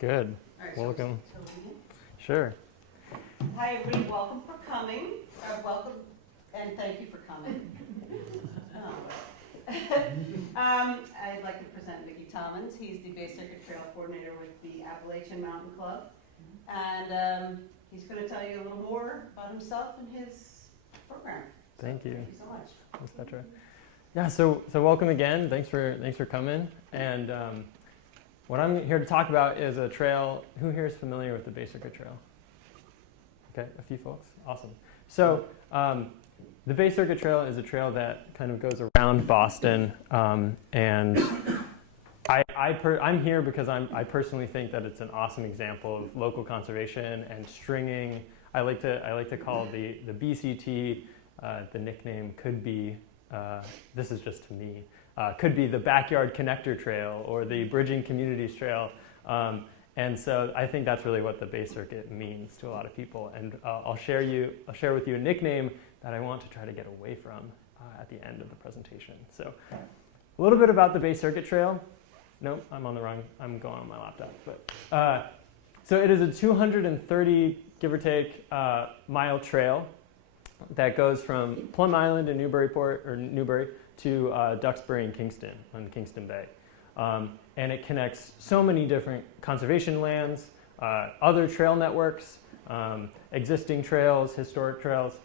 Good. All right, Welcome. so Sure. hi, everybody. Welcome for coming. Welcome and thank you for coming. I'd like to present Mickey Tommins. He's the Bay Circuit Trail Coordinator with the Appalachian Mountain Club. And he's going to tell you a little more about himself and his program. Thank you. Thank you so much. Thanks, Petra. Yeah, so welcome again. Thanks for coming. And what I'm here to talk about is a trail. Who here is familiar with the Bay Circuit Trail? Okay, a few folks. Awesome. So the Bay Circuit Trail is a trail that kind of goes around Boston, and I'm here because I personally think that it's an awesome example of local conservation and stringing. I like to call the BCT. The nickname could be. This is just to me. Could be the Backyard Connector Trail or the Bridging Communities Trail. And so I think that's really what the Bay Circuit means to a lot of people. And I'll share with you a nickname that I want to try to get away from at the end of the presentation. So a little bit about the Bay Circuit Trail. Nope, I'm going on my laptop. But so it is a 230, give or take, mile trail that goes from Plum Island in Newbury to Duxbury and Kingston on Kingston Bay. And it connects so many different conservation lands, other trail networks, existing trails, historic trails,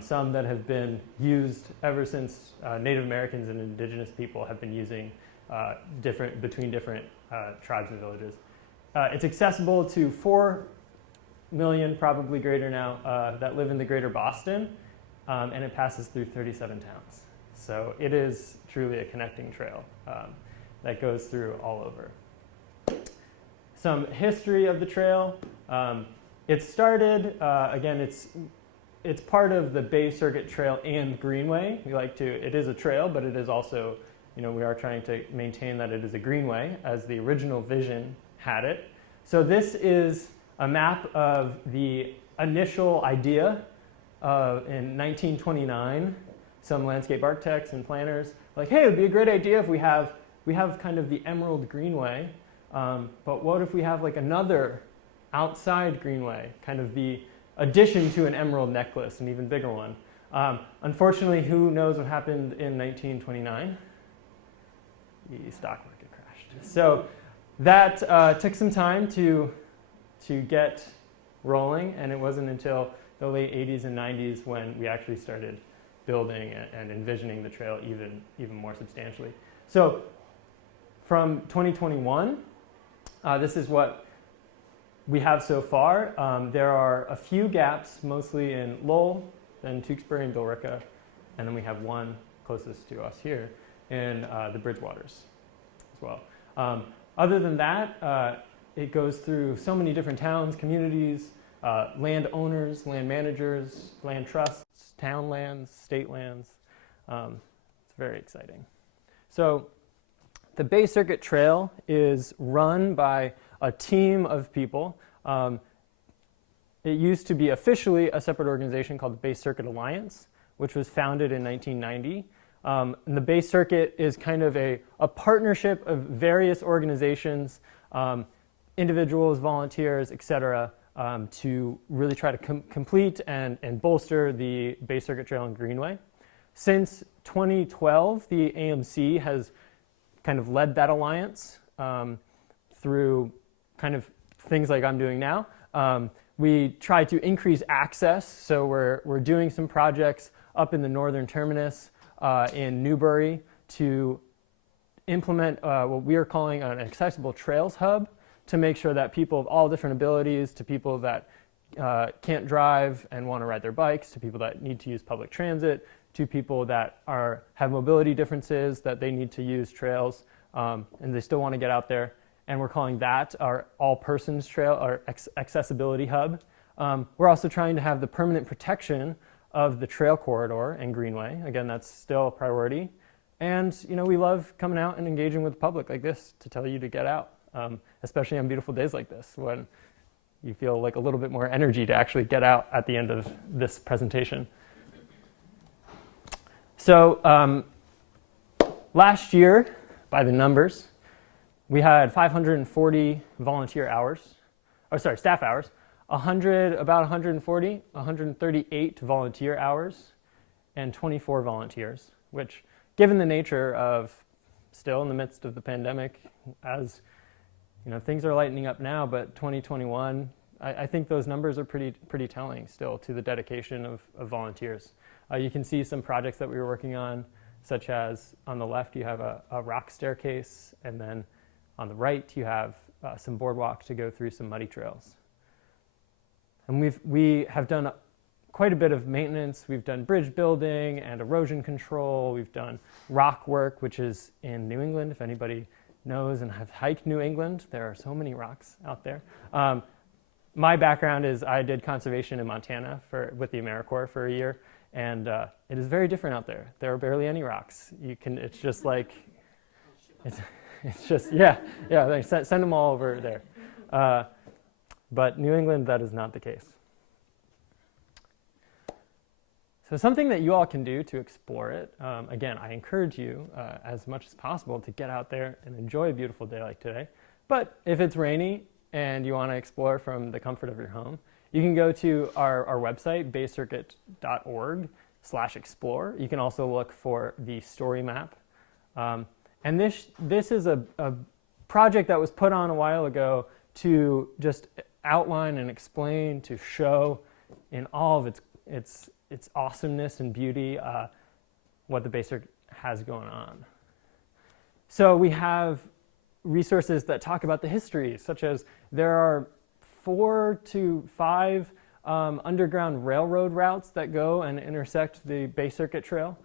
some that have been used ever since Native Americans and indigenous people have been using between different tribes and villages. It's accessible to 4 million, probably greater now, that live in the greater Boston, and it passes through 37 towns. So it is truly a connecting trail that goes through all over. Some history of the trail. It started, again, it's part of the Bay Circuit Trail and Greenway. It is a trail, but it is also, we are trying to maintain that it is a greenway as the original vision had it. So this is a map of the initial idea in 1929. Some landscape architects and planners like, hey, it would be a great idea if we have kind of the Emerald Greenway, but what if we have like another outside Greenway, kind of the addition to an emerald necklace, an even bigger one. Unfortunately, who knows what happened in 1929? The stock market crashed. So that took some time to get rolling, and it wasn't until the late 80s and 90s when we actually started building and envisioning the trail even more substantially. So from 2021, this is what we have so far. There are a few gaps, mostly in Lowell, then Tewksbury and Billerica, and then we have one closest to us here in the Bridgewaters as well. Other than that, it goes through so many different towns, communities, landowners, land managers, land trusts, town lands, state lands. It's very exciting. So the Bay Circuit Trail is run by a team of people. It used to be officially a separate organization called the Bay Circuit Alliance, which was founded in 1990. And the Bay Circuit is kind of a partnership of various organizations, individuals, volunteers, et cetera, to really try to complete and bolster the Bay Circuit Trail and Greenway. Since 2012, the AMC has kind of led that alliance through kind of things like I'm doing now. We try to increase access, so we're doing some projects up in the northern terminus in Newbury to implement what we are calling an accessible trails hub, to make sure that people of all different abilities, to people that can't drive and want to ride their bikes, to people that need to use public transit, to people that have mobility differences, that they need to use trails and they still want to get out there. And we're calling that our all-persons trail, our accessibility hub. We're also trying to have the permanent protection of the trail corridor and Greenway. Again, that's still a priority. And we love coming out and engaging with the public like this to tell you to get out. Especially on beautiful days like this, when you feel like a little bit more energy to actually get out at the end of this presentation. So last year, by the numbers, We had 540 volunteer hours, staff hours, about 138 volunteer hours, and 24 volunteers, which, given the nature of still in the midst of the pandemic, as things are lightening up now, but 2021, I think those numbers are pretty telling still to the dedication of volunteers. You can see some projects that we were working on, such as on the left you have a rock staircase, and then on the right you have some boardwalk to go through some muddy trails. And we have done quite a bit of maintenance. We've done bridge building and erosion control. We've done rock work, which is in New England. If anybody knows and have hiked New England, there are so many rocks out there. My background is I did conservation in Montana with the AmeriCorps for a year, and it is very different out there. There are barely any rocks. It's just like, it's just, yeah, send them all over there. But New England, that is not the case. So something that you all can do to explore it, again, I encourage you as much as possible to get out there and enjoy a beautiful day like today. But if it's rainy and you want to explore from the comfort of your home, you can go to our website, baycircuit.org/explore. You can also look for the story map. And this is a project that was put on a while ago to just outline and explain, to show in all of its awesomeness and beauty what the Bay Circuit has going on. So we have resources that talk about the history, such as there are 4 to 5 underground railroad routes that go and intersect the Bay Circuit Trail,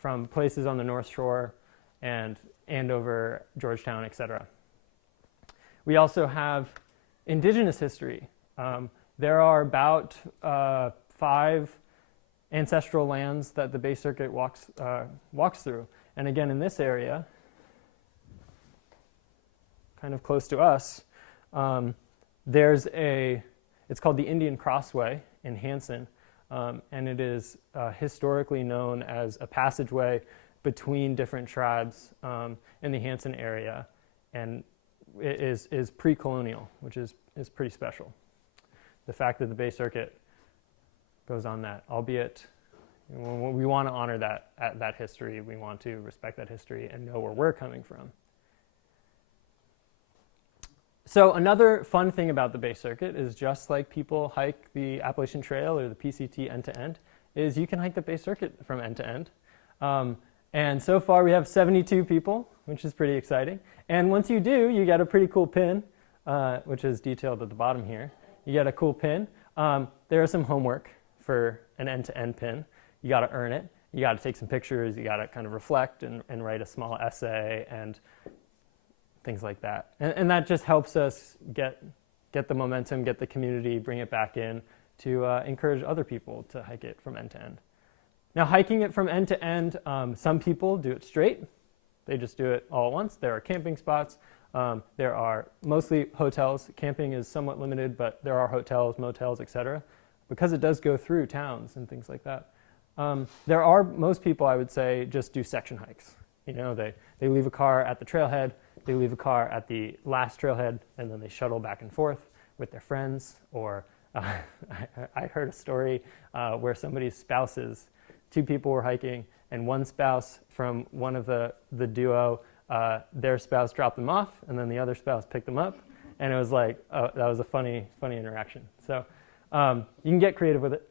from places on the North Shore and Andover, Georgetown, etc. We also have indigenous history. There are about 5 ancestral lands that the Bay Circuit walks through. And again, in this area, kind of close to us, it's called the Indian Crossway in Hanson, and it is historically known as a passageway between different tribes in the Hanson area, and it is pre-colonial, which is pretty special. The fact that the Bay Circuit goes on that, albeit we want to honor that history, we want to respect that history and know where we're coming from. So another fun thing about the Bay Circuit is, just like people hike the Appalachian Trail or the PCT end to end, is you can hike the Bay Circuit from end to end. And so far we have 72 people, which is pretty exciting. And once you do, you get a pretty cool pin, which is detailed at the bottom here. You get a cool pin. There is some homework for an end-to-end pin. You got to earn it. You got to take some pictures. You got to kind of reflect and write a small essay and things like that. And that just helps us get the momentum, get the community, bring it back in to encourage other people to hike it from end to end. Now, hiking it from end to end, some people do it straight. They just do it all at once. There are camping spots. There are mostly hotels. Camping is somewhat limited, but there are hotels, motels, etc., because it does go through towns and things like that. Most people, I would say, just do section hikes. They leave a car at the trailhead, they leave a car at the last trailhead, and then they shuttle back and forth with their friends. Or I heard a story where somebody's spouses, 2 people were hiking, and one spouse from one of the duo, their spouse dropped them off, and then the other spouse picked them up, and it was like, that was a funny interaction. So you can get creative with it.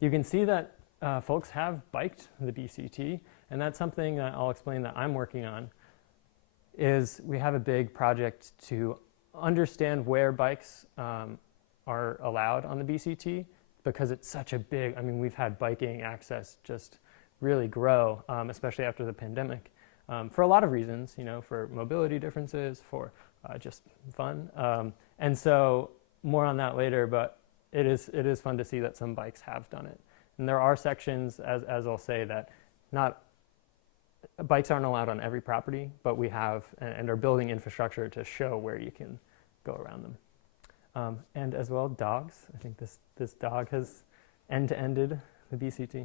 You can see that folks have biked the BCT, and that's something that I'll explain that I'm working on. Is we have a big project to understand where bikes are allowed on the BCT, because it's such a big, we've had biking access just really grow, especially after the pandemic. For a lot of reasons, for mobility differences, for just fun. And so more on that later, but it is fun to see that some bikes have done it. And there are sections, as I'll say, that bikes aren't allowed on every property, but we have and are building infrastructure to show where you can go around them. And as well, dogs. I think this dog has end-to-ended the BCT.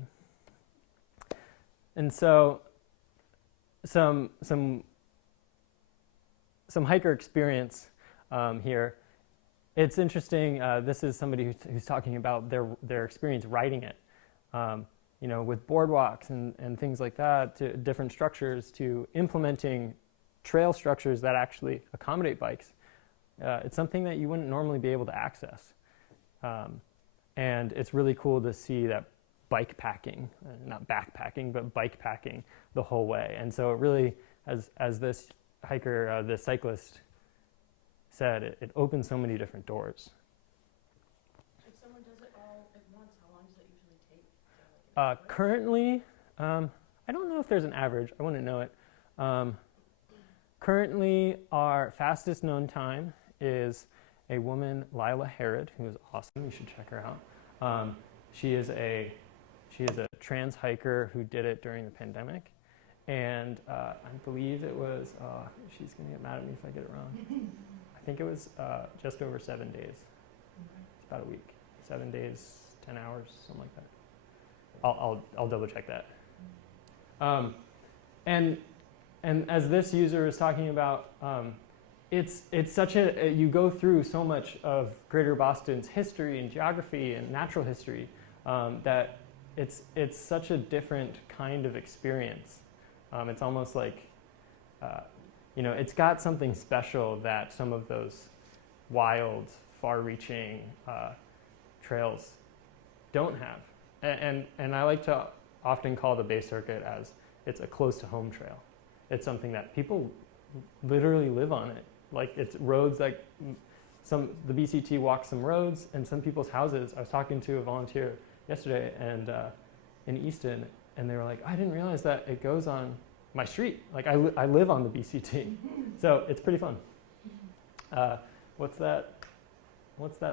And so some hiker experience here. It's interesting. This is somebody who's talking about their experience riding it. With boardwalks and things like that, to different structures, to implementing trail structures that actually accommodate bikes. It's something that you wouldn't normally be able to access. And it's really cool to see that bike packing, not backpacking, but bike packing the whole way. And so it really, as this hiker, this cyclist said, it opens so many different doors. If someone does it all at once, how long does it usually take? Currently, I don't know if there's an average. I wouldn't know it. Currently, our fastest known time is a woman, Lila Herod, who is awesome. You should check her out. She is a trans hiker who did it during the pandemic, and I believe it was. She's gonna get mad at me if I get it wrong. I think it was just over 7 days. It's about a week. 7 days, 10 hours, something like that. I'll double check that. And as this user is talking about, it's such you go through so much of Greater Boston's history and geography and natural history that it's such a different kind of experience. It's almost like, it's got something special that some of those wild, far-reaching trails don't have. And I like to often call the Bay Circuit as it's a close-to-home trail. It's something that people literally live on it. Like, it's roads like the BCT walks some roads and some people's houses. I was talking to a volunteer yesterday and in Easton, and they were like, I didn't realize that it goes on my street. Like, I live on the BCT. So it's pretty fun. What's that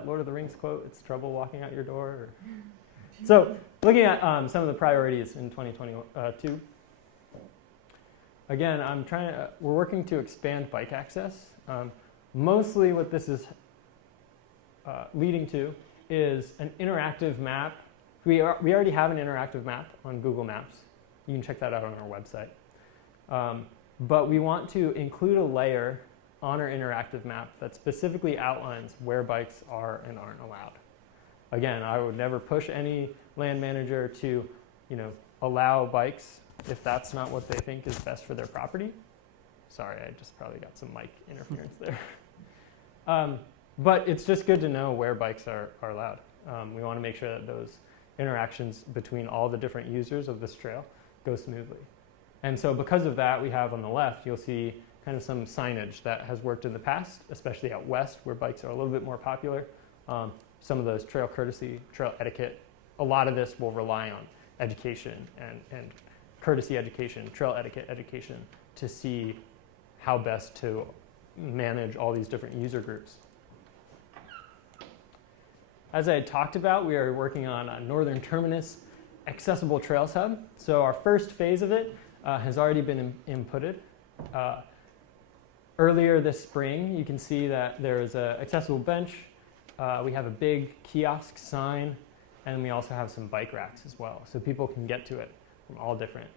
Lord of the Rings quote? It's trouble walking out your door. Or... So looking at some of the priorities in 2022. Again, we're working to expand bike access. Mostly what this is leading to is an interactive map. We already have an interactive map on Google Maps. You can check that out on our website. But we want to include a layer on our interactive map that specifically outlines where bikes are and aren't allowed. Again, I would never push any land manager to, allow bikes if that's not what they think is best for their property. Sorry, I just probably got some mic interference there. But it's just good to know where bikes are allowed. We want to make sure that those interactions between all the different users of this trail go smoothly. And so because of that, we have on the left, you'll see kind of some signage that has worked in the past, especially out west where bikes are a little bit more popular. Some of those trail courtesy, trail etiquette, a lot of this will rely on education and courtesy education, trail etiquette education to see how best to manage all these different user groups. As I had talked about, we are working on a Northern Terminus accessible trails hub. So our first phase of it has already been inputted. Earlier this spring, you can see that there is an accessible bench. We have a big kiosk sign, and we also have some bike racks as well. So people can get to it from all different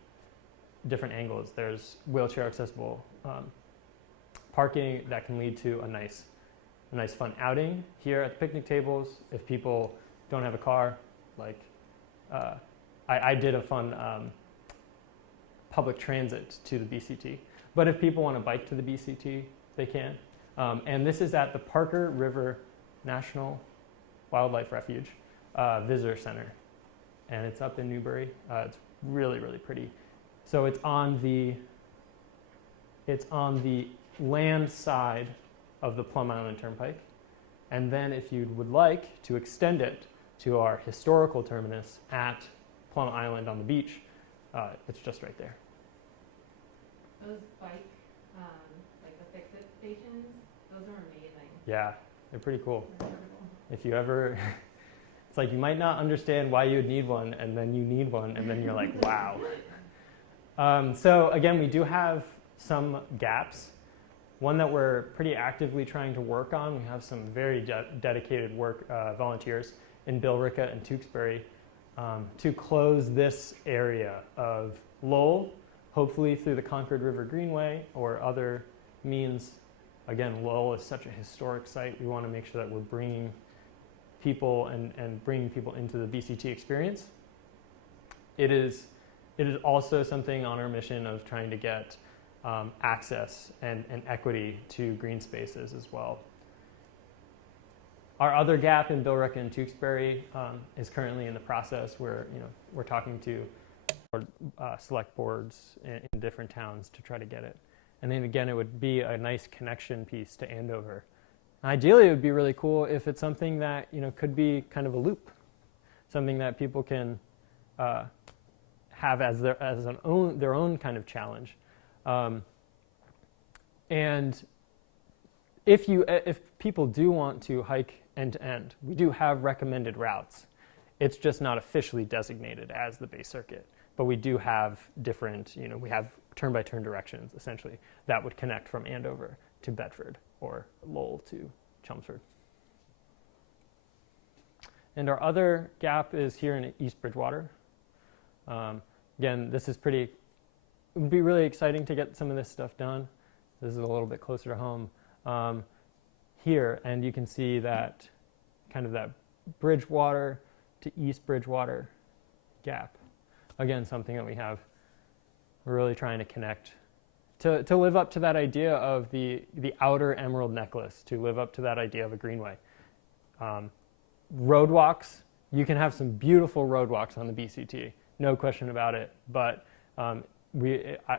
angles. There's wheelchair accessible parking that can lead to a nice fun outing here at the picnic tables. If people don't have a car, like I did a fun public transit to the BCT. But if people want to bike to the BCT, they can. And this is at the Parker River National Wildlife Refuge Visitor Center. And it's up in Newbury. It's really, really pretty. So it's on the land side of the Plum Island Turnpike. And then if you would like to extend it to our historical terminus at Plum Island on the beach, it's just right there. Those bike, like the fix-it stations, those are amazing. Yeah, they're pretty cool. They're incredible. If you ever, it's like you might not understand why you would need one, and then you need one, and then you're like, wow. So again, we do have some gaps. One that we're pretty actively trying to work on. We have some very dedicated volunteers in Billerica and Tewksbury to close this area of Lowell hopefully through the Concord River Greenway or other means. Again, Lowell is such a historic site. We want to make sure that we're bringing people and bringing people into the BCT experience. It is also something on our mission of trying to get access and equity to green spaces as well. Our other gap in Billerica and Tewksbury is currently in the process where we're talking to select boards in different towns to try to get it. And then again, it would be a nice connection piece to Andover. Ideally, it would be really cool if it's something that could be kind of a loop, something that people can have as their own kind of challenge. And if people do want to hike end to end, we do have recommended routes. It's just not officially designated as the Bay Circuit, but we do have different, we have turn-by-turn directions essentially that would connect from Andover to Bedford or Lowell to Chelmsford. And our other gap is here in East Bridgewater. Again, this is it would be really exciting to get some of this stuff done. This is a little bit closer to home here, and you can see that kind of that Bridgewater to East Bridgewater gap. Again, something that we're really trying to connect to live up to that idea of the outer emerald necklace, to live up to that idea of a greenway. Roadwalks, you can have some beautiful roadwalks on the BCT, no question about it, but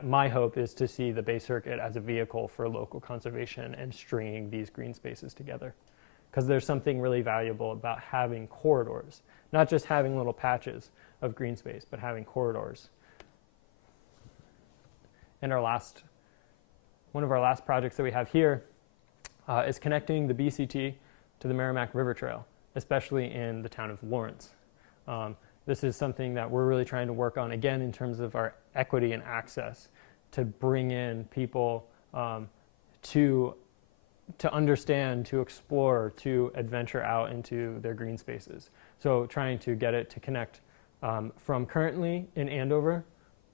my hope is to see the Bay Circuit as a vehicle for local conservation and stringing these green spaces together. Because there's something really valuable about having corridors, not just having little patches of green space, but having corridors. And one of our last projects that we have here is connecting the BCT to the Merrimack River Trail, especially in the town of Lawrence. This is something that we're really trying to work on, again, in terms of our equity and access, to bring in people to understand, to explore, to adventure out into their green spaces. So trying to get it to connect from currently in Andover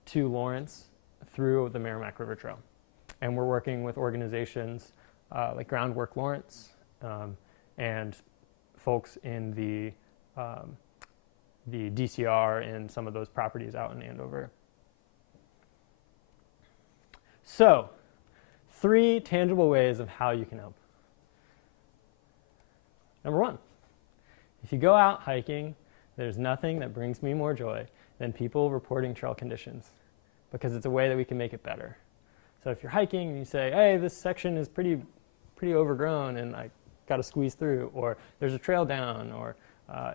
to Lawrence through the Merrimack River Trail. And we're working with organizations like Groundwork Lawrence and folks in the DCR and some of those properties out in Andover. So, 3 tangible ways of how you can help. Number 1, if you go out hiking, there's nothing that brings me more joy than people reporting trail conditions, because it's a way that we can make it better. So if you're hiking and you say, hey, this section is pretty overgrown and I got to squeeze through, or there's a trail down, or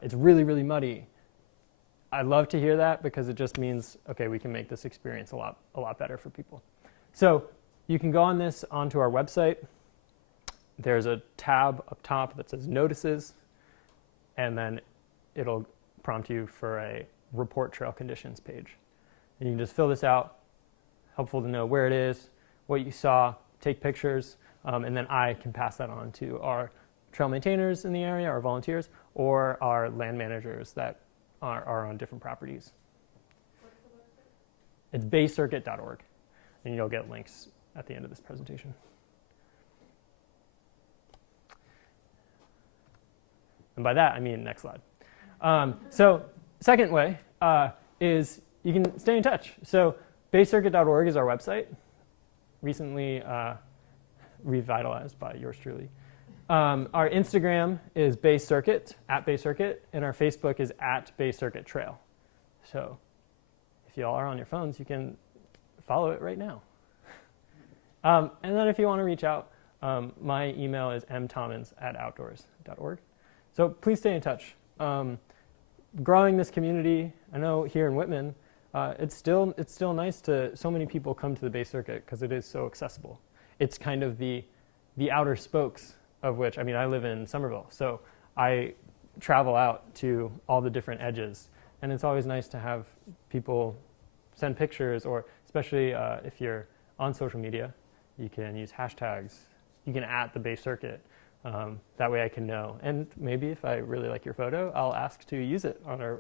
it's really, really muddy, I'd love to hear that, because it just means, okay, we can make this experience a lot better for people. So you can go onto our website. There's a tab up top that says Notices, and then it'll prompt you for a Report Trail Conditions page. And you can just fill this out. Helpful to know where it is, what you saw, take pictures, and then I can pass that on to our trail maintainers in the area, our volunteers, or our land managers that are on different properties. What's the website? It's baycircuit.org, and you'll get links at the end of this presentation. And by that, I mean next slide. So second way is you can stay in touch. So baycircuit.org is our website, recently revitalized by yours truly. Our Instagram is Bay Circuit, @Bay Circuit, and our Facebook is @Bay Circuit Trail. So if you all are on your phones, you can follow it right now. And then if you want to reach out, my email is mtommins@outdoors.org. So please stay in touch. Growing this community, I know here in Whitman, it's still nice to so many people come to the Bay Circuit because it is so accessible. It's kind of the outer spokes of which, I mean, I live in Somerville, so I travel out to all the different edges, and it's always nice to have people send pictures, or especially if you're on social media, you can use hashtags. You can @the Bay Circuit. That way I can know. And maybe if I really like your photo, I'll ask to use it on our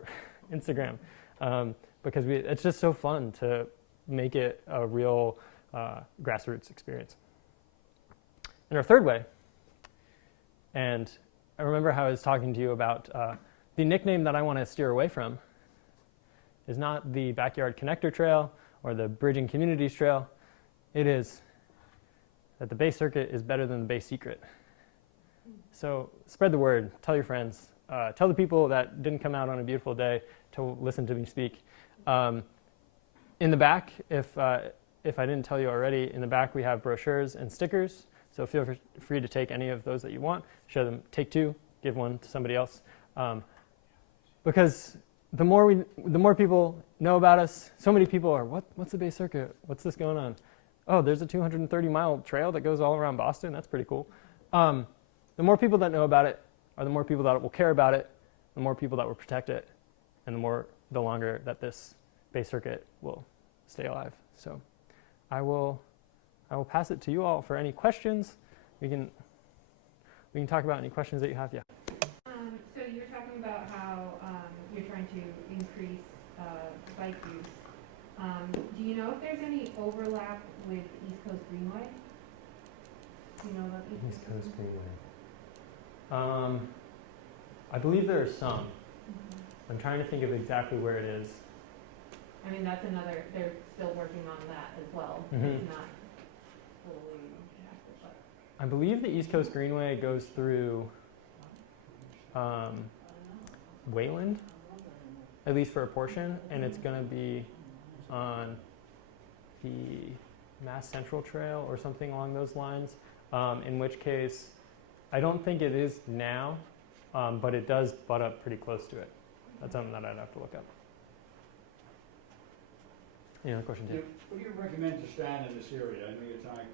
Instagram. Because it's just so fun to make it a real grassroots experience. And our third way, and I remember how I was talking to you about the nickname that I want to steer away from is not the Backyard Connector Trail or the Bridging Communities Trail. It is that the Bay Circuit is better than the Bay Secret. So spread the word, tell your friends, tell the people that didn't come out on a beautiful day to listen to me speak. In the back, if I didn't tell you already, in the back we have brochures and stickers. So feel free to take any of those that you want, show them, take two, give one to somebody else. Because the more people know about us, so many people are, what's the Bay Circuit? What's this going on? Oh, there's a 230-mile trail that goes all around Boston. That's pretty cool. The more people that know about it, or the more people that will care about it, the more people that will protect it, and the longer that this Bay Circuit will stay alive. So I will pass it to you all for any questions. We can talk about any questions that you have. Yeah. So you were talking about how you're trying to increase bike use. Do you know if there's any overlap with East Coast Greenway? Do you know about East Coast Greenway? I believe there are some. Mm-hmm. I'm trying to think of exactly where it is. I mean, that's another, they're still working on that as well. Mm-hmm. It's not fully active, but. I believe the East Coast Greenway goes through Wayland, at least for a portion, and it's going to be on the Mass Central Trail or something along those lines, in which case I don't think it is now, but it does butt up pretty close to it. That's something that I'd have to look up. Any other questions? Yeah, what do you recommend to stand in this area? I know you're talking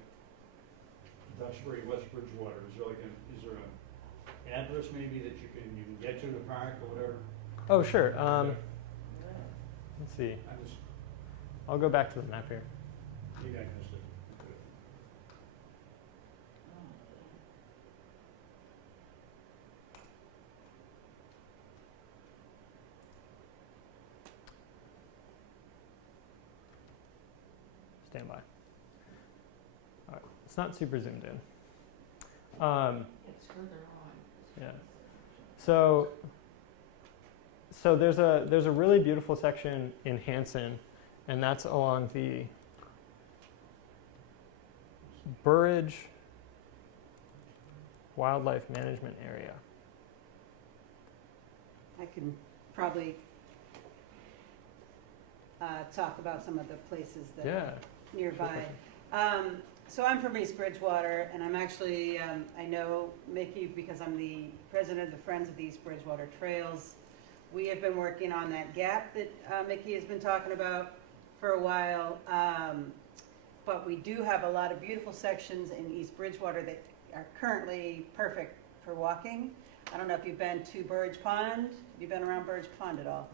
Duxbury, West Bridgewater. Is there an address maybe that you can get to the park or whatever? Oh, sure. Let's see. I just, I'll go back to the map here. you guys missed it. Stand by. All right. It's not super zoomed in. It's further on. Yeah. So there's a really beautiful section in Hanson, and that's along the Burridge Wildlife Management Area. I can probably talk about some of the places that Yeah. are nearby. So I'm from East Bridgewater, and I'm actually, I know Mickey because I'm the president of the Friends of the East Bridgewater Trails. We have been working on that gap that Mickey has been talking about for a while. But we do have a lot of beautiful sections in East Bridgewater that are currently perfect for walking. I don't know if you've been to Burridge Pond. Have you been around Burridge Pond at all?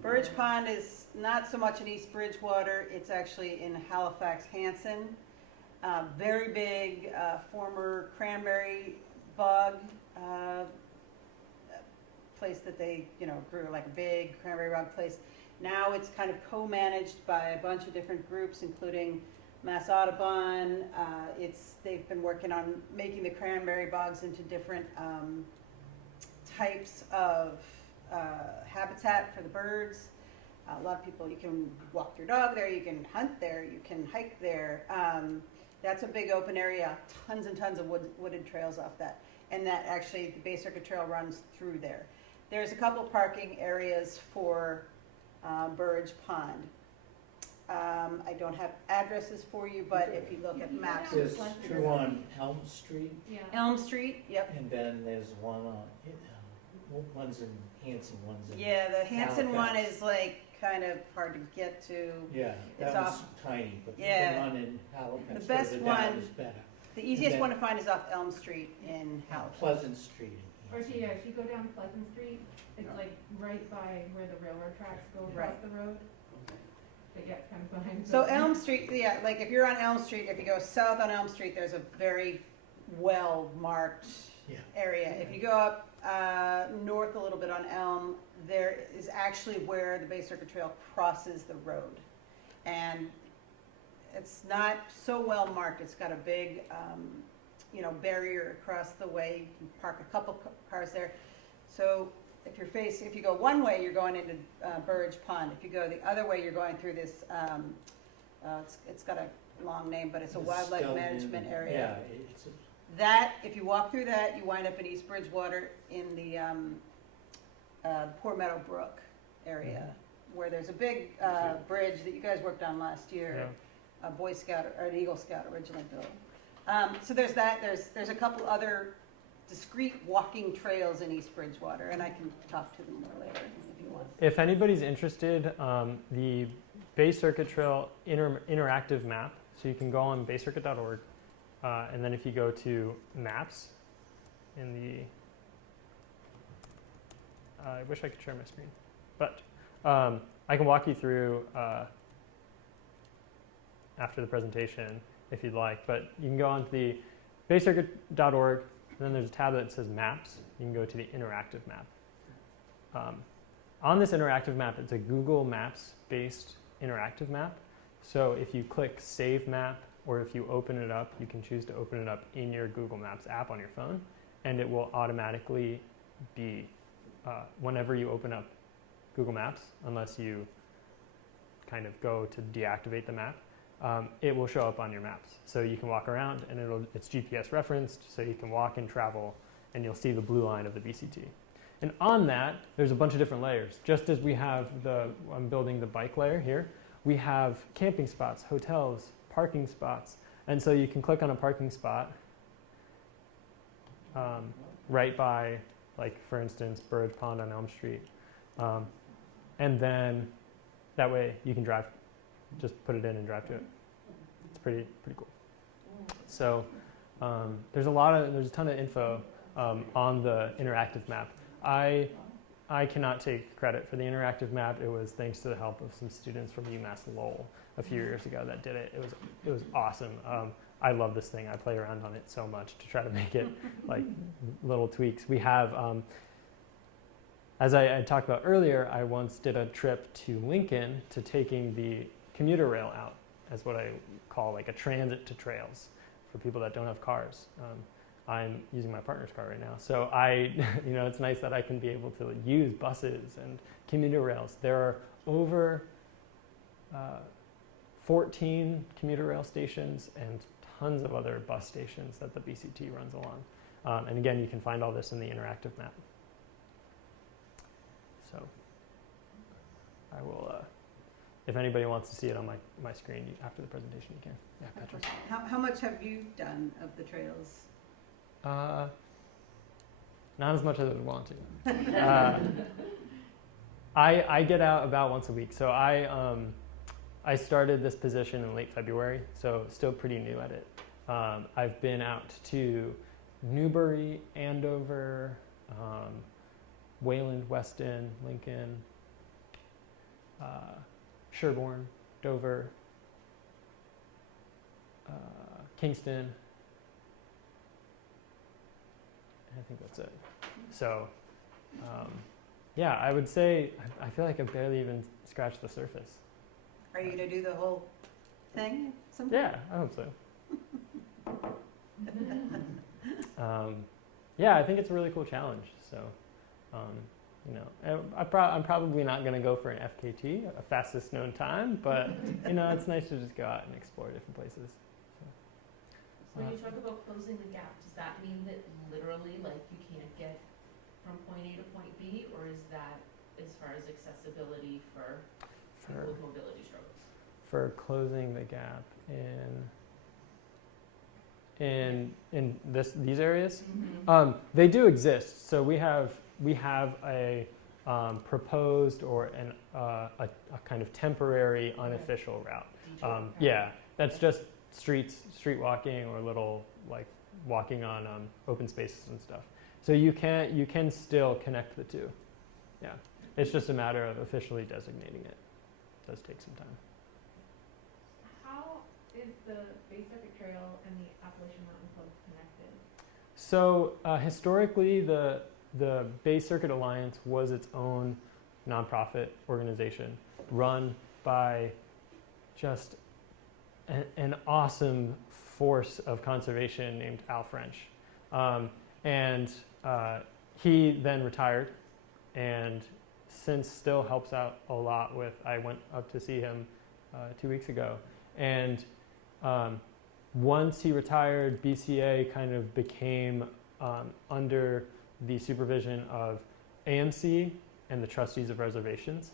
Burridge Pond is not so much in East Bridgewater. It's actually in Halifax, Hanson. Very big former cranberry bog place that they, grew, like a big cranberry bog place. Now it's kind of co-managed by a bunch of different groups, including Mass Audubon. They've been working on making the cranberry bogs into different types of habitat for the birds. A lot of people, you can walk your dog there, you can hunt there, you can hike there. That's a big open area, tons and tons of wooded trails off that. And that actually, the Bay Circuit Trail runs through there. There's a couple parking areas for Burridge Pond. I don't have addresses for you, but if you look at maps. There's two on Elm Street, Yeah. Elm Street, yep. and then there's one on, one's in Hanson, one's in. Yeah, the Hanson one Halifax. is like kind of hard to get to. Yeah, It's that one's off- tiny, but the Yeah. one in Halifax, The best further down one- is better. The easiest then- one to find is off Elm Street in Halifax. Pleasant Street. Or if you go down Pleasant Street, it's like right by where the railroad tracks go across Right. the road. But yeah, it's kind of behind. So Elm Street, yeah, like if you're on Elm Street, if you go south on Elm Street, there's a very well-marked Yeah. area. If you go up north a little bit on Elm, there is actually where the Bay Circuit Trail crosses the road. And it's not so well marked. It's got a big, barrier across the way. You can park a couple cars there. So if you go one way, you're going into Burridge Pond. If you go the other way, you're going through this, it's got a long name, but it's a wildlife Skeleton, management area. Yeah, it's a, That, if you walk through that, you wind up in East Bridgewater in the Poor Meadow Brook area, where there's a big bridge that you guys worked on last year, a Boy Scout or an Eagle Scout originally built. So there's that. There's a couple other discrete walking trails in East Bridgewater, and I can talk to them more later if you want. If anybody's interested, the Bay Circuit Trail interactive map, so you can go on baycircuit.org, and then if you go to maps in the, I wish I could share my screen, but I can walk you through after the presentation if you'd like, but you can go on to the baycircuit.org, and then there's a tab that says maps. You can go to the interactive map. On this interactive map, it's a Google Maps based interactive map. So if you click Save Map, or if you open it up, you can choose to open it up in your Google Maps app on your phone, and it will automatically be, whenever you open up Google Maps, unless you kind of go to deactivate the map, it will show up on your maps. So you can walk around, and it's GPS referenced, so you can walk and travel, and you'll see the blue line of the BCT. And on that, there's a bunch of different layers. Just as we have I'm building the bike layer here, we have camping spots, hotels, parking spots. And so you can click on a parking spot right by, like, for instance, Burridge Pond on Elm Street. And then that way you can drive, just put it in and drive to it. It's pretty cool. So there's a ton of info on the interactive map. I cannot take credit for the interactive map. It was thanks to the help of some students from UMass Lowell a few years ago that did it. It was awesome. I love this thing. I play around on it so much to try to make it like little tweaks. We have, as I talked about earlier, I once did a trip to Lincoln to taking the commuter rail out as what I call like a transit to trails for people that don't have cars. I'm using my partner's car right now. So it's nice that I can be able to use buses and commuter rails. There are over 14 commuter rail stations and tons of other bus stations that the BCT runs along. And again, you can find all this in the interactive map. So I will, if anybody wants to see it on my screen after the presentation, you can. Yeah, Patrick. How much have you done of the trails? Not as much as I would want to. I get out about once a week. So I started this position in late February, so still pretty new at it. I've been out to Newbury, Andover, Wayland, Weston, Lincoln, Sherborne, Dover, Kingston. I think that's it. So, I would say I feel like I've barely even scratched the surface. Are you going to do the whole thing sometime? Yeah, I hope so. I think it's a really cool challenge. So, I'm probably not going to go for an FKT, a fastest known time, but it's nice to just go out and explore different places. When you talk about closing the gap, does that mean that literally, like, you can't get from point A to point B, or is that as far as accessibility for people with mobility struggles? For closing the gap in these areas, they do exist. So we have a proposed or a kind of temporary unofficial route. That's just street walking or little like walking on open spaces and stuff. So you can still connect the two. Yeah, it's just a matter of officially designating it. It does take some time. How is the Bay Circuit Trail and the Appalachian Mountain Club connected? So historically, the Bay Circuit Alliance was its own nonprofit organization run by just an awesome force of conservation named Al French. And he then retired and since still helps out a lot with, I went up to see him 2 weeks ago. And once he retired, BCA kind of became under the supervision of AMC and the trustees of reservations.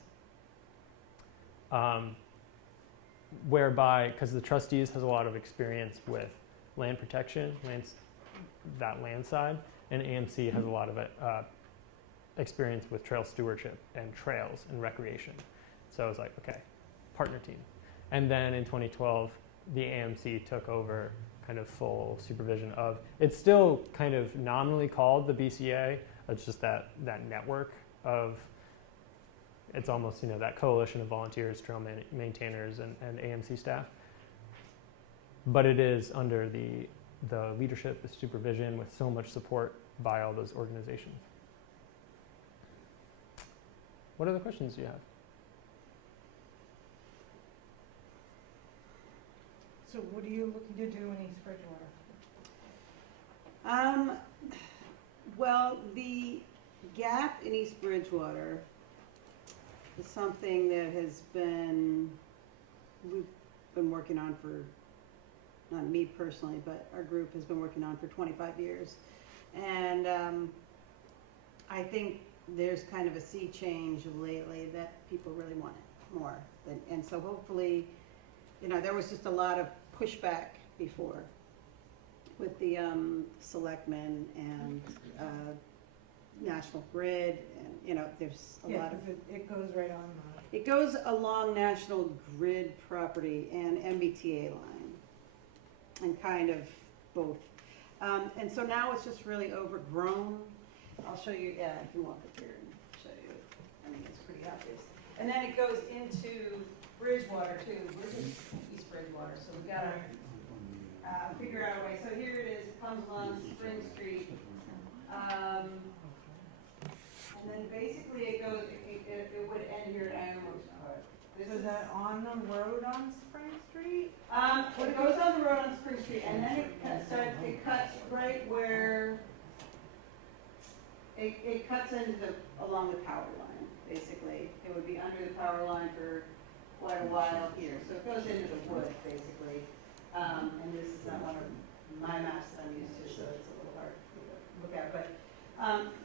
Whereby, because the trustees has a lot of experience with land protection, that land side, and AMC has a lot of experience with trail stewardship and trails and recreation. So I was like, okay, partner team. And then in 2012, the AMC took over kind of full supervision of, it's still kind of nominally called the BCA, it's just that network of, it's almost, that coalition of volunteers, trail maintainers, and AMC staff. But it is under the leadership, the supervision, with so much support by all those organizations. What other questions do you have? So what are you looking to do in East Bridgewater? Well, the gap in East Bridgewater is something that we've been working on for, not me personally, but our group has been working on for 25 years. And I think there's kind of a sea change lately that people really want it more. And so hopefully, there was just a lot of pushback before with the selectmen and National Grid, and there's a lot of. It goes right on. It goes along National Grid property and MBTA line, and kind of both. And so now it's just really overgrown. I'll show you, if you walk up here and show you. I mean, it's pretty obvious. And then it goes into Bridgewater too. This is East Bridgewater, so we've got to figure out a way. So here it is. It comes along Spring Street. And then basically it goes, it would end here at Ironworks Park. So is that on the road on Spring Street? It goes on the road on Spring Street, and then it cuts right where, it cuts along the power line, basically. It would be under the power line for quite a while here. So it goes into the woods, basically. And this is not one of my maps that I'm used to, so it's a little hard to look at. But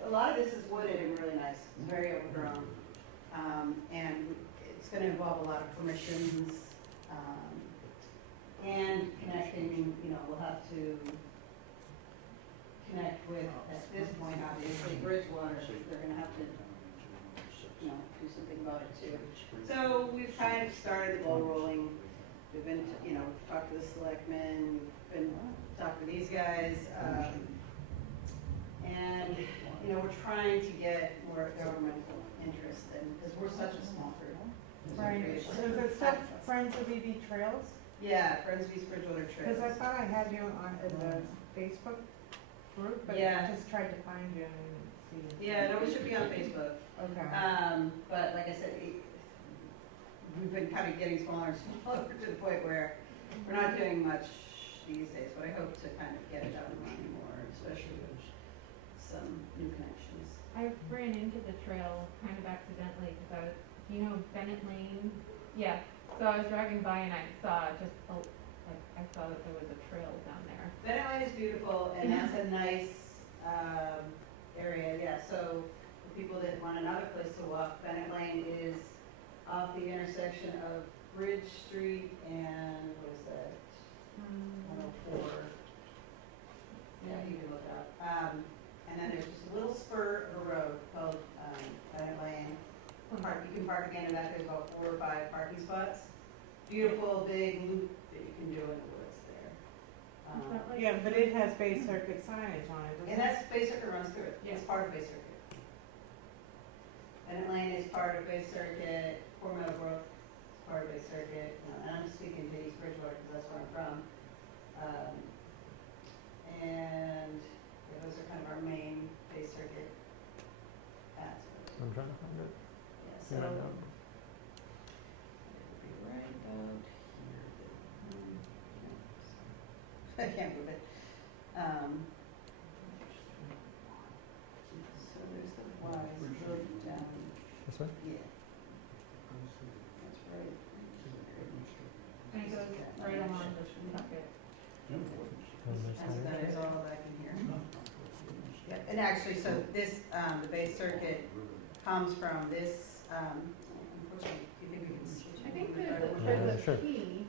a lot of this is wooded and really nice. It's very overgrown. And it's going to involve a lot of permissions and connecting. We'll have to connect with, at this point, obviously, Bridgewater. They're going to have to do something about it too. So we've kind of started the ball rolling. We've been, talked to the selectmen, we've been talking to these guys, and we're trying to get more governmental interest, because we're such a small group. Right. So is it stuff Friends of EV Trails? Yeah, Friends of East Bridgewater Trails. Because I thought I had you on in the Facebook group, but Yeah. I just tried to find you and see. Yeah, no, we should be on Facebook. Okay. But like I said, we've been kind of getting smaller and smaller to the point where we're not doing much these days, but I hope to kind of get it up and running more, especially with some new connections. I ran into the trail kind of accidentally because Bennett Lane? Yeah, so I was driving by and I saw I saw that there was a trail down there. Bennett Lane is beautiful, and that's a nice area, yeah. So for people that want another place to walk, Bennett Lane is off the intersection of Bridge Street and, what is that, 104. Yeah, you can look it up. And then there's just a little spur of a road called Bennett Lane. You can park again, and there's about 4 or 5 parking spots. Beautiful big loop that you can do in the woods there. Yeah, but it has Bay Circuit signage on it, doesn't And it? that's Bay Circuit runs through it. Yeah. It's part of Bay Circuit. Bennett Lane is part of Bay Circuit. Four Meadowbrook is part of Bay Circuit. And I'm speaking to East Bridgewater because that's where I'm from. And those are kind of our main Bay Circuit paths. I'm trying to find it. Yeah, so You might it know. would be right about here. I can't move it. So there's the Wise Road down, This way? yeah. That's right. And it goes right along the bucket. That's about as all I can hear. Yep, and actually, so this, the Bay Circuit comes from this, unfortunately, do you think we can switch? I think it? there's Sure. a P,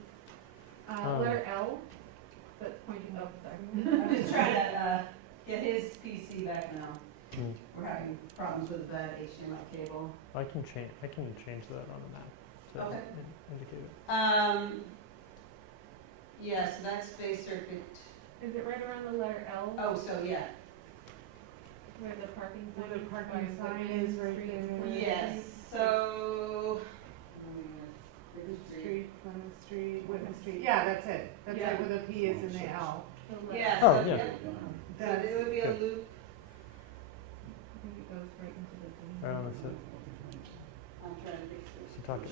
letter L, that's pointing up there. I'm just trying to, get his PC back now. Hmm. We're having problems with the bad HDMI cable. I can change that on the map. So Okay. indicate it. Yeah, so that's Bay Circuit. Is it right around the letter L, Oh, so yeah, where the parking sign Where the is? parking by sign Whitman is right Street? there. yes, so. Plymouth Street, Whitman Street, yeah, that's it, that's Yeah. it, where the P is and the L. The letter- Yeah, Oh, so, yeah. yep. So it would be a Good. loop. I think it goes right into the thing. Right on the sit. I'm trying to fix this. So talk it.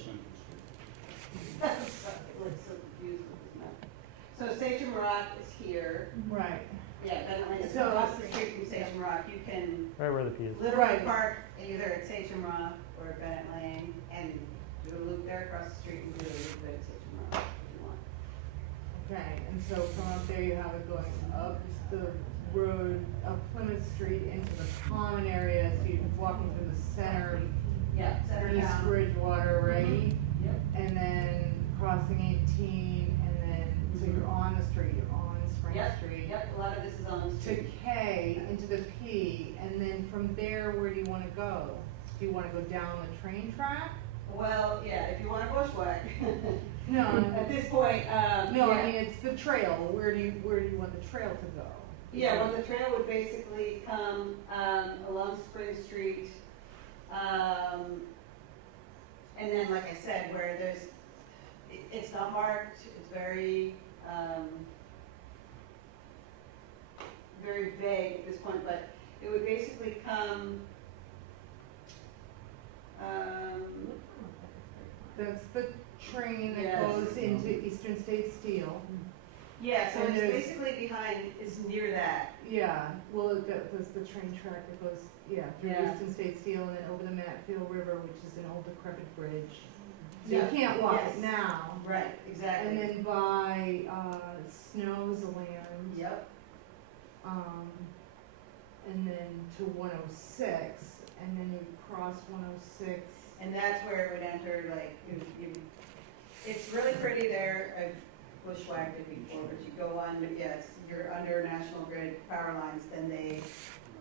It looks so confused with this map. So Sachem Rock is here. Right, Yeah, Bennett Lane is So- across the street from Sachem Rock. You can Right where the P is. literally Right. park either at Sachem Rock or at Bennett Lane and do a loop there across the street and do a loop at Sachem Rock if you want. okay, and so from up there you have it going up the road, up Plymouth Street into the common area, so you're walking through the center, Yeah, center East town. Bridgewater, right? Yep. And then crossing 18, and then, so you're on the street, you're on Spring Yep, Street. yep, a lot of this is on the To street. K, into the P, and then from there, where do you wanna go? Do you wanna go down the train track? Well, yeah, if you want to bushwhack. No, At this point, no, yeah. I mean, it's the trail, where do you want the trail to go? Yeah, well, the trail would basically come, along Spring Street, and then, like I said, where there's, it's not marked, it's very, very vague at this point, but it would basically come, That's the train that Yes. goes into Eastern State Steel. yeah, so And it's there's- basically behind, it's near that. Yeah, well, that's the train track that goes, yeah, through Yeah. Eastern State Steel and then over the Matfield River, which is an old decrepit bridge. So Yeah. you can't walk Yes. it now. Right, exactly. And then by, Snow's Land, Yep, and then to 106, and then you cross 106. and that's where it would enter, like, it's really pretty there, I've bushwhacked it before, but you go on, yes, you're under National Grid power lines, then they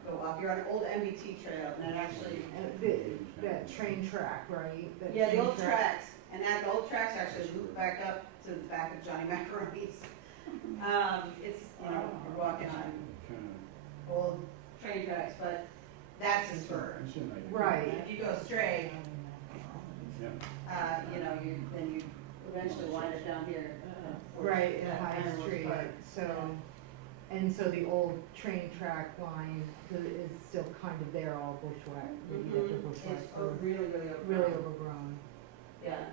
go off, you're on an old MBT trail, and it actually, And that train track, right? That yeah, the train old track. tracks, and the old tracks actually loop back up to the back of Johnny Macaroni's. It's, you know, you're walking on old train tracks, but that's a spur. Right. If you go straight, Yeah. you know, then you eventually wind up down here. Right, in Yeah, High Ironwood Street, Park. so, and so the old train track line is still kind of there, all bushwhacked, maybe you have to bushwhack, It's or really, really overgrown. really overgrown. Yeah,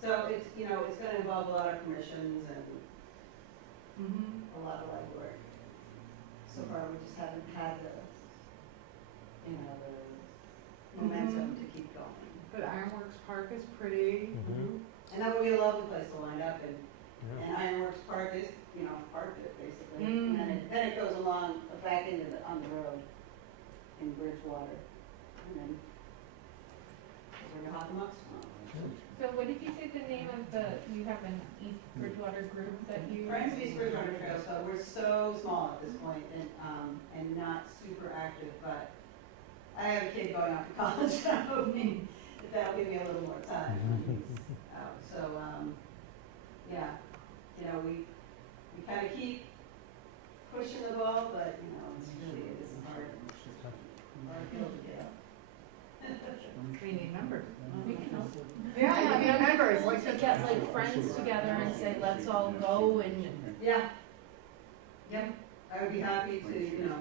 so it's, you know, it's gonna involve a lot of permissions and Mm-hmm. a lot of legwork. So far, we just haven't had the, you know, the momentum to keep going. But Ironworks Park is pretty. Mhm. And that would be a lovely place to wind up, and Yeah. Ironworks Park is, you know, part of it, basically. And then it goes along, back into on the road in Bridgewater, and then where the Hockomock's from. So what did you say the name of you have an East Bridgewater group that you? Friends of East Bridgewater Trail, so we're so small at this point and not super active, but I have a kid going off to college, so I'm hoping that that'll give me a little more time when he's out. So, yeah, you know, we kind of keep pushing the ball, but, you know, it is hard hill to get up. We need members. We can help. Yeah, we need members, Like to get like friends together and say, let's all go and, Yeah. Yeah, I would be happy to, you know,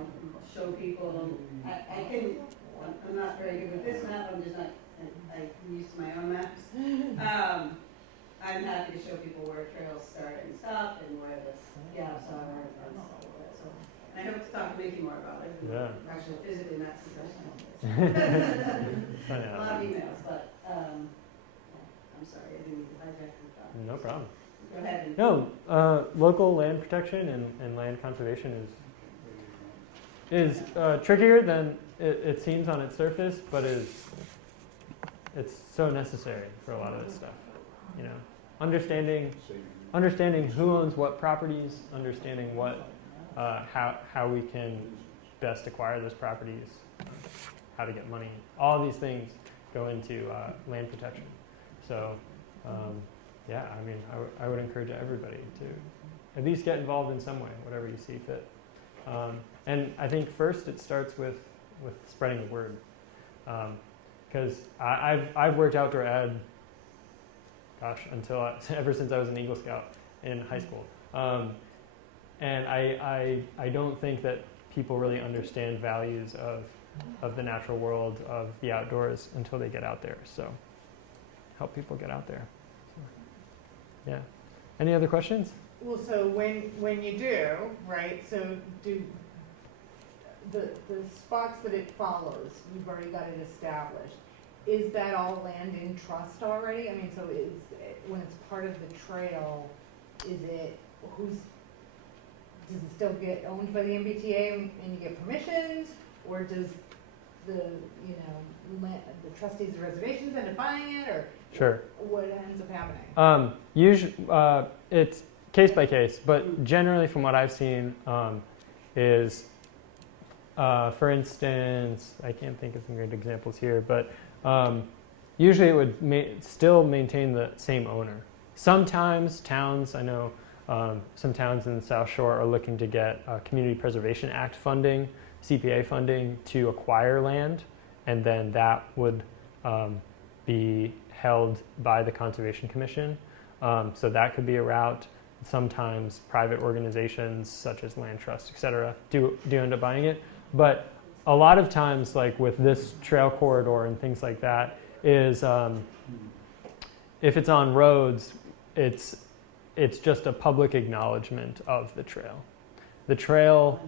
show people, I can, I'm not very good with this map, I'm just not, I'm used to my own maps. I'm happy to show people where trails start and stop and where the gaps are and all of that, so. I hope to talk to Mickey more about it. Yeah. Actually physically met some Find A out. lot of emails, but, I'm sorry, I didn't mean to hijack your thought. No problem. Go ahead and. No, local land protection and land conservation is trickier than it seems on its surface, but it's so necessary for a lot of this stuff. You know, understanding who owns what properties, understanding what how we can best acquire those properties, how to get money. All these things go into land protection. So. Yeah, I mean, I would encourage everybody to at least get involved in some way, whatever you see fit. And I think first it starts with spreading the word, because I've worked outdoor ed, ever since I was an Eagle Scout in high school, and I don't think that people really understand values of the natural world, of the outdoors until they get out there. So help people get out there. Yeah. Any other questions? Well, so when you do, right, so do the spots that it follows, you've already got it established. Is that all land in trust already? I mean, so when it's part of the trail, does it still get owned by the MBTA and you get permissions? Or does the trustees of reservations end up buying it, or Sure. what ends up happening? Usually, it's case by case, but generally from what I've seen is, for instance, I can't think of some good examples here, but usually it would still maintain the same owner. Sometimes towns, I know some towns in the South Shore are looking to get Community Preservation Act funding, CPA funding to acquire land, and then that would be held by the Conservation Commission. So that could be a route. Sometimes private organizations such as land trusts, et cetera, do end up buying it. But a lot of times, like with this trail corridor and things like that, is if it's on roads, it's just a public acknowledgement of the trail. The trail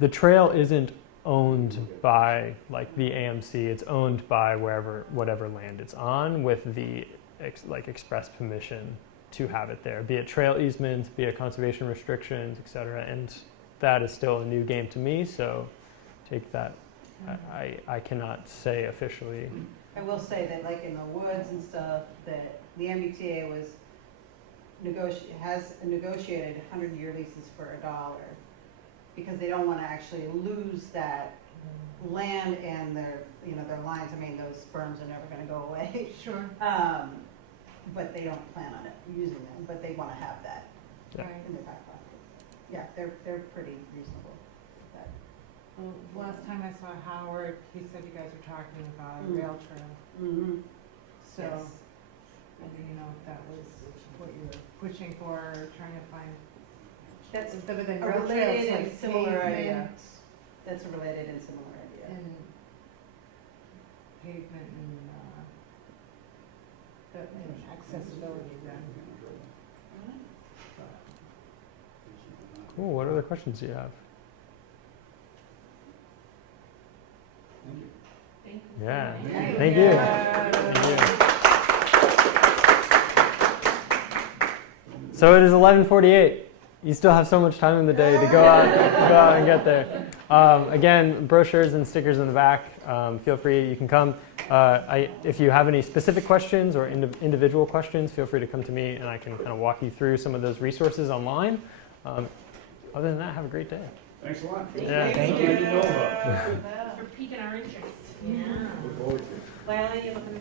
isn't owned by like the AMC. It's owned by whatever land it's on, with the express permission to have it there, be it trail easements, be it conservation restrictions, etc. And that is still a new game to me. So take that. I cannot say officially. I will say that, like in the woods and stuff, that the MBTA has negotiated 100-year leases for $1, because they don't want to actually lose that land and their lines. I mean, those berms are never going to go away. Sure. But they don't plan on it using them, but they want to have that Yeah. in their back pocket. Yeah, they're pretty reasonable with that. Well, last time I saw Howard, he said you guys were talking about a Mm. rail trail. Mm-hmm. So Yes. I didn't know if that was what you were pushing for, or trying to find. That's Other than a rail related trails, and like similar idea. pavement That's a related and similar idea. and pavement and accessibility then. Cool. What other questions do you have? Thank you. Yeah. Thank Thank you. Thank you. So it is 11:48. You still have so much time in the day to go out and get there. Again, brochures and stickers in the back. Feel free. You can come. If you have any specific questions or individual questions, feel free to come to me, and I can kind of walk you through some of those resources online. Other than that, have a great day. Thanks a lot. Yeah. Thank you. For piquing our interest. Yeah. Look forward to it. Finally, you're looking